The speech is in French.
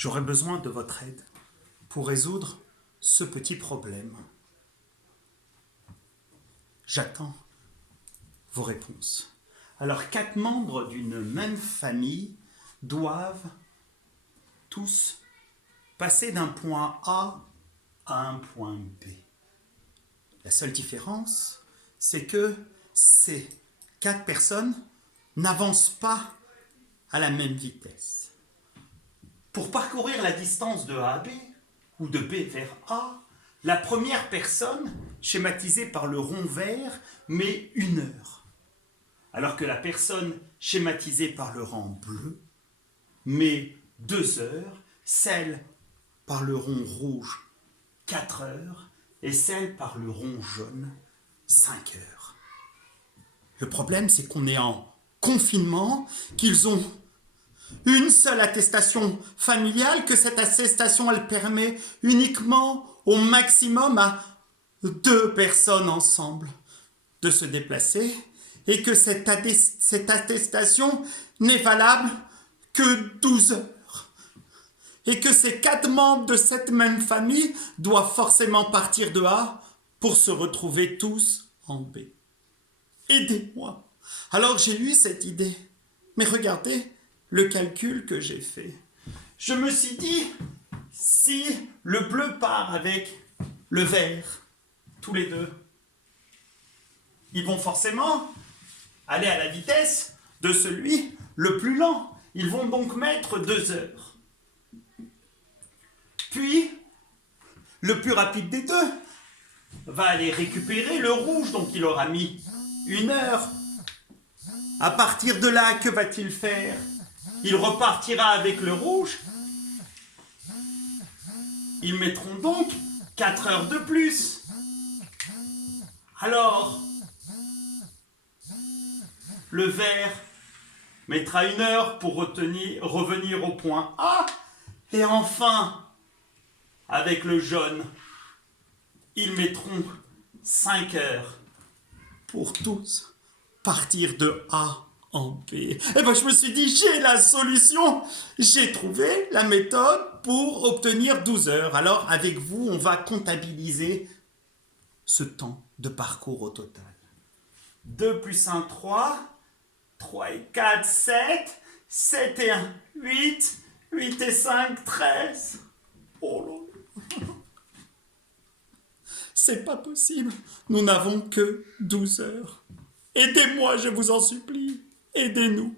J'aurais besoin de votre aide pour résoudre ce petit problème. J'attends vos réponses. Alors, 4 membres d'une même famille doivent tous passer d'un point A à un point B. La seule différence, c'est que ces 4 personnes n'avancent pas à la même vitesse. Pour parcourir la distance de A à B, ou de B vers A, la première personne, schématisée par le rond vert, met 1 heure, alors que la personne schématisée par le rond bleu met 2 heures, celle par le rond rouge 4 heures et celle par le rond jaune 5 heures. Le problème, c'est qu'on est en confinement, qu'ils ont une seule attestation familiale, que cette attestation, elle permet uniquement au maximum à 2 personnes ensemble de se déplacer et que cette attestation n'est valable que 12 heures. Et que ces 4 membres de cette même famille doivent forcément partir de A pour se retrouver tous en B. Aidez-moi. Alors j'ai eu cette idée. Mais regardez le calcul que j'ai fait. Je me suis dit, si le bleu part avec le vert, tous les deux, ils vont forcément aller à la vitesse de celui le plus lent. Ils vont donc mettre 2 heures. Puis, le plus rapide des deux va aller récupérer le rouge, donc il aura mis 1 heure. À partir de là, que va-t-il faire? Il repartira avec le rouge. Ils mettront donc 4 heures de plus. Alors, le vert mettra 1 heure pour revenir au point A. Et enfin, avec le jaune, ils mettront 5 heures pour tous partir de A en B. Et bien je me suis dit, j'ai la solution. J'ai trouvé la méthode pour obtenir 12 heures. Alors avec vous, on va comptabiliser ce temps de parcours au total. 2 plus 1, 3. 3 et 4, 7. 7 et 1, 8. 8 et 5, 13. Oh là. C'est pas possible. Nous n'avons que 12 heures. Aidez-moi, je vous en supplie. Aidez-nous.